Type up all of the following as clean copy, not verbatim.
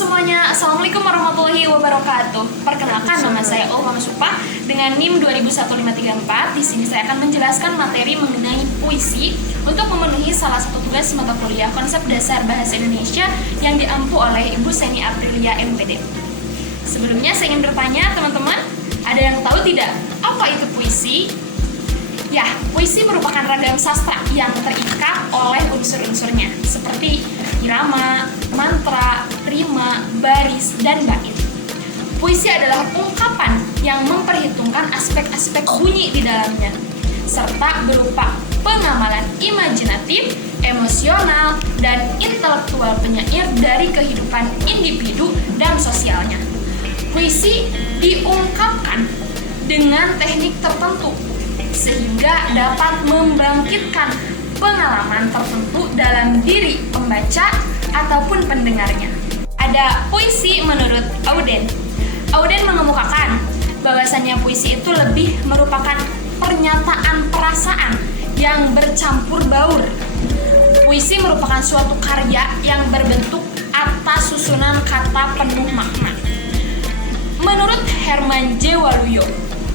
semuanya, Assalamualaikum warahmatullahi wabarakatuh. Perkenalkan, nama saya Oma Supa dengan NIM 21534. Di sini saya akan menjelaskan materi mengenai puisi untuk memenuhi salah satu tugas mata kuliah konsep dasar bahasa Indonesia yang diampu oleh Ibu Seni Aprilia MPD. Sebelumnya saya ingin bertanya, teman-teman, ada yang tahu tidak apa itu puisi? Ya, puisi merupakan ragam sastra yang terikat oleh unsur-unsurnya seperti irama, mantra, rima, baris, dan bait. Puisi adalah ungkapan yang memperhitungkan aspek-aspek bunyi di dalamnya, serta berupa pengamalan imajinatif, emosional, dan intelektual penyair dari kehidupan individu dan sosialnya. Puisi diungkapkan dengan teknik tertentu sehingga dapat membangkitkan pengalaman tertentu dalam diri pembaca ataupun pendengarnya. Ada puisi menurut Auden. Auden mengemukakan bahwasannya puisi itu lebih merupakan pernyataan perasaan yang bercampur baur. Puisi merupakan suatu karya yang berbentuk atas susunan kata penuh makna. Menurut Herman J. Waluyo,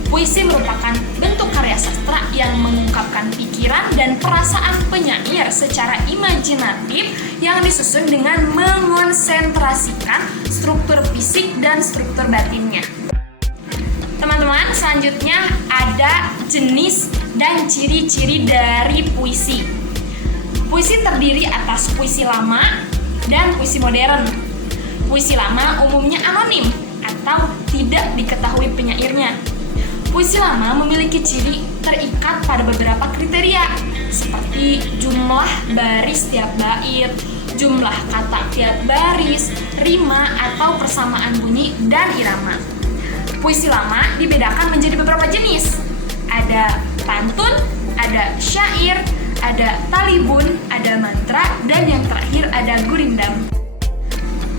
puisi merupakan bentuk karya sastra yang mengungkapkan pikiran dan perasaan penyair secara imajinatif yang disusun dengan mengonsentrasikan struktur fisik dan struktur batinnya. Teman-teman, selanjutnya ada jenis dan ciri-ciri dari puisi. Puisi terdiri atas puisi lama dan puisi modern. Puisi lama umumnya anonim atau tidak diketahui penyairnya. Puisi lama memiliki ciri terikat pada beberapa kriteria seperti jumlah baris tiap bait, jumlah kata tiap baris, rima atau persamaan bunyi, dan irama. Puisi lama dibedakan menjadi beberapa jenis. Ada pantun, ada syair, ada talibun, ada mantra, dan yang terakhir ada gurindam.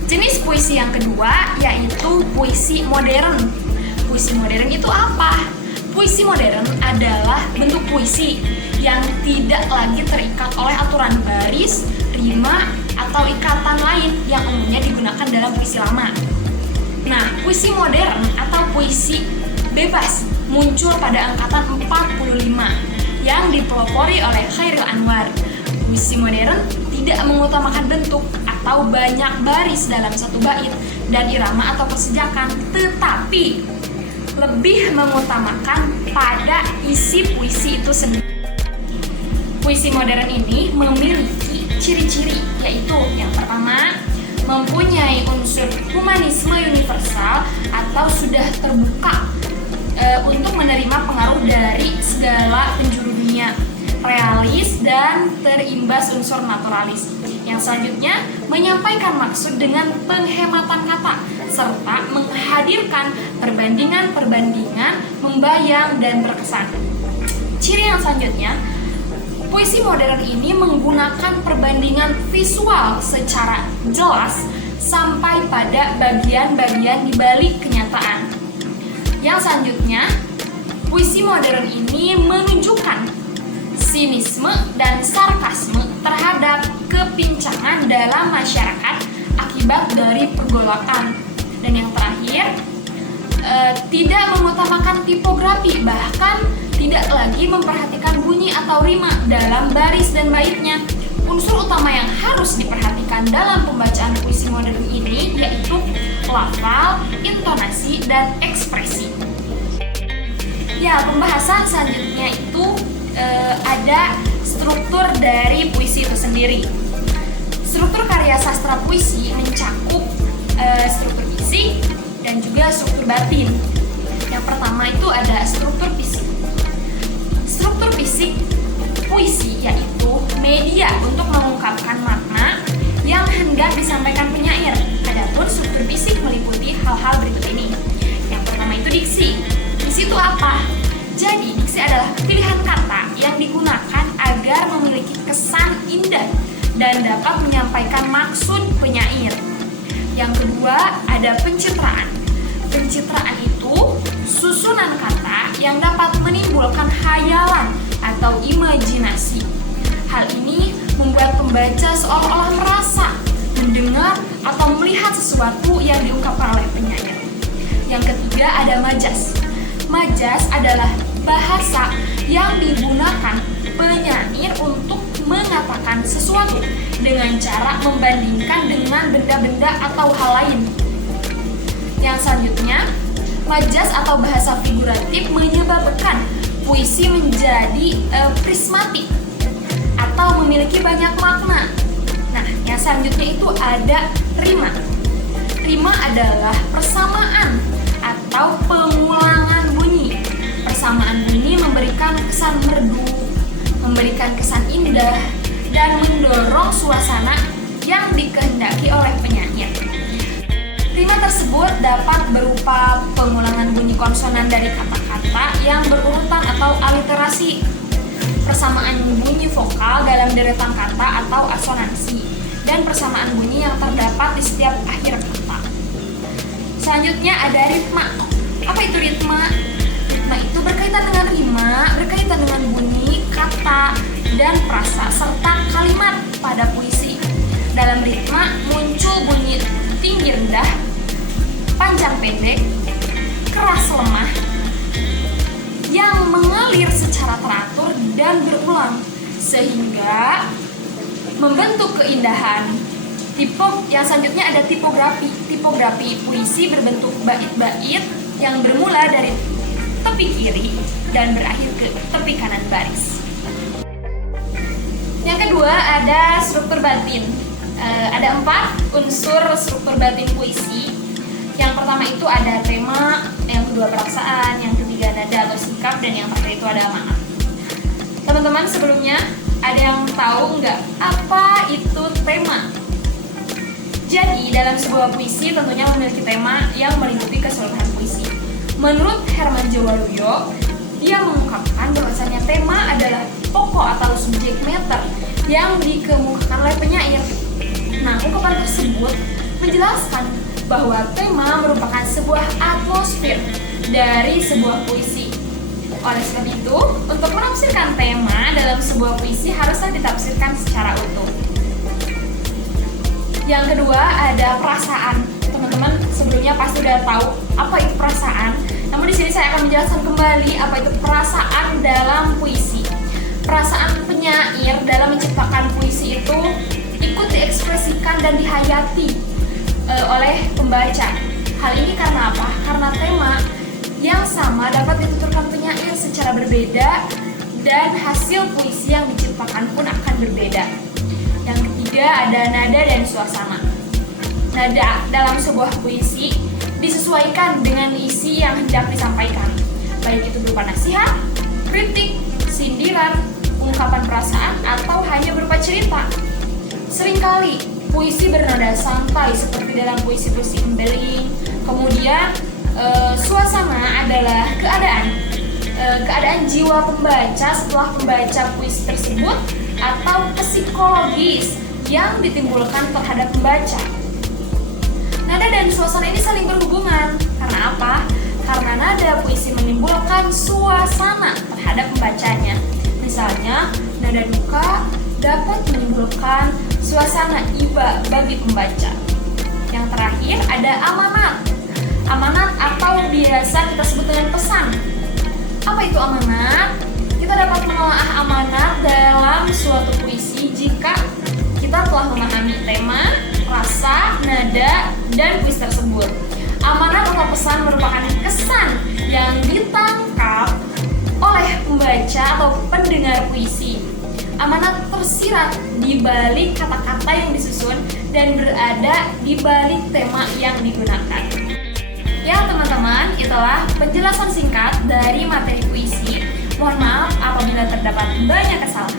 Jenis puisi yang kedua yaitu puisi modern. Puisi modern itu apa? Puisi modern adalah bentuk puisi yang tidak lagi terikat oleh aturan baris, rima, atau ikatan lain yang umumnya digunakan dalam puisi lama. Nah, puisi modern atau puisi bebas muncul pada angkatan 45 yang dipelopori oleh Chairil Anwar. Puisi modern tidak mengutamakan bentuk atau banyak baris dalam satu bait dan irama atau persejakan, tetapi lebih mengutamakan pada isi puisi itu sendiri. Puisi modern ini memiliki ciri-ciri, yaitu yang pertama, mempunyai unsur humanisme universal atau sudah terbuka untuk menerima pengaruh dari segala penjuru dunia, realis dan terimbas unsur naturalis. Yang selanjutnya, menyampaikan maksud dengan penghematan kata serta menghadirkan perbandingan-perbandingan membayang dan berkesan. Ciri yang selanjutnya, puisi modern ini menggunakan perbandingan visual secara jelas sampai pada bagian-bagian di balik kenyataan. Yang selanjutnya, puisi modern ini menunjukkan sinisme dan sarkasme terhadap kepincangan dalam masyarakat akibat dari pergolakan. Dan yang terakhir, tidak mengutamakan tipografi, bahkan tidak lagi memperhatikan bunyi atau rima dalam baris dan baitnya. Unsur utama yang harus diperhatikan dalam pembacaan puisi modern ini yaitu lafal, intonasi, dan ekspresi. Ya, pembahasan selanjutnya itu ada struktur dari puisi itu sendiri. Struktur karya sastra puisi mencakup struktur fisik dan juga struktur batin. Yang pertama itu ada struktur fisik. Struktur fisik puisi yaitu media untuk mengungkapkan makna yang hendak disampaikan penyair. Adapun struktur fisik meliputi hal-hal berikut ini. Yang pertama itu diksi. Diksi itu apa? Jadi, diksi adalah pilihan kata yang digunakan agar memiliki kesan indah dan dapat menyampaikan maksud penyair. Yang kedua, ada pencitraan. Pencitraan itu susunan kata yang dapat menimbulkan hayalan atau imajinasi. Hal ini membuat pembaca seolah-olah merasa, mendengar, atau melihat melihat sesuatu yang diungkapkan oleh penyair. Yang ketiga ada majas. Majas adalah bahasa yang digunakan penyair untuk mengatakan sesuatu dengan cara membandingkan dengan benda-benda atau hal lain. Yang selanjutnya, majas atau bahasa figuratif menyebabkan puisi menjadi prismatik atau memiliki banyak makna. Nah, yang selanjutnya itu ada rima. Rima adalah persamaan atau pengulangan bunyi. Persamaan bunyi memberikan kesan merdu, memberikan kesan indah, dan mendorong suasana yang dikehendaki oleh penyair. Rima tersebut dapat berupa pengulangan bunyi konsonan dari kata-kata yang berurutan atau aliterasi, persamaan bunyi vokal dalam deretan kata atau asonansi, dan persamaan bunyi yang terdapat di setiap akhir kata. Selanjutnya ada ritma. Apa itu ritma? Ritma itu berkaitan dengan rima, berkaitan dengan bunyi, kata, dan frasa, serta kalimat pada puisi. Dalam ritma muncul bunyi tinggi rendah, panjang pendek, keras lemah, yang mengalir secara teratur dan berulang, sehingga membentuk keindahan. Yang selanjutnya ada tipografi. Tipografi puisi berbentuk bait-bait yang bermula dari tepi kiri dan berakhir ke tepi kanan baris. Yang kedua ada struktur batin. Ada 4 unsur struktur batin puisi. Yang pertama itu ada tema, yang kedua perasaan, yang ketiga nada atau sikap, dan yang terakhir itu ada amanat. Teman-teman, sebelumnya ada yang tahu nggak apa itu tema? Jadi dalam sebuah puisi tentunya memiliki tema yang melingkupi keseluruhan puisi. Menurut Herman Jowaluyo, dia mengungkapkan bahwasanya tema adalah pokok atau subjek matter yang dikemukakan oleh penyair. Nah, ungkapan tersebut menjelaskan bahwa tema merupakan sebuah atmosfer dari sebuah puisi. Oleh sebab itu, untuk menafsirkan tema dalam sebuah puisi haruslah ditafsirkan secara utuh. Yang kedua ada perasaan. Teman-teman sebelumnya pasti udah tahu apa itu perasaan. Namun di sini saya akan menjelaskan kembali apa itu perasaan dalam puisi. Perasaan penyair dalam menciptakan puisi itu ikut diekspresikan dan dihayati oleh pembaca. Hal ini karena apa? Karena tema yang sama dapat dituturkan penyair secara berbeda dan hasil puisi yang diciptakan pun akan berbeda. Yang ketiga ada nada dan suasana. Nada dalam sebuah puisi disesuaikan dengan isi yang hendak disampaikan, baik itu berupa nasihat, kritik, sindiran, ungkapan perasaan, atau hanya berupa cerita. Seringkali puisi bernada santai seperti dalam puisi-puisi Embeling. Kemudian suasana adalah keadaan jiwa pembaca setelah membaca puisi tersebut atau psikologis yang ditimbulkan terhadap pembaca. Nada dan suasana ini saling berhubungan. Karena apa? Karena nada puisi menimbulkan suasana terhadap pembacanya. Misalnya, nada duka dapat menimbulkan suasana iba bagi pembaca. Yang terakhir ada amanat. Amanat atau biasa kita sebut dengan pesan. Apa itu amanat? Kita dapat menelaah amanat dalam suatu puisi jika kita telah memahami tema, rasa, nada, dan puisi tersebut. Amanat atau pesan merupakan kesan yang ditangkap oleh pembaca atau pendengar puisi. Amanat tersirat di balik kata-kata yang disusun dan berada di balik tema yang digunakan. Ya teman-teman, itulah penjelasan singkat dari materi puisi. Mohon maaf apabila terdapat banyak kesalahan.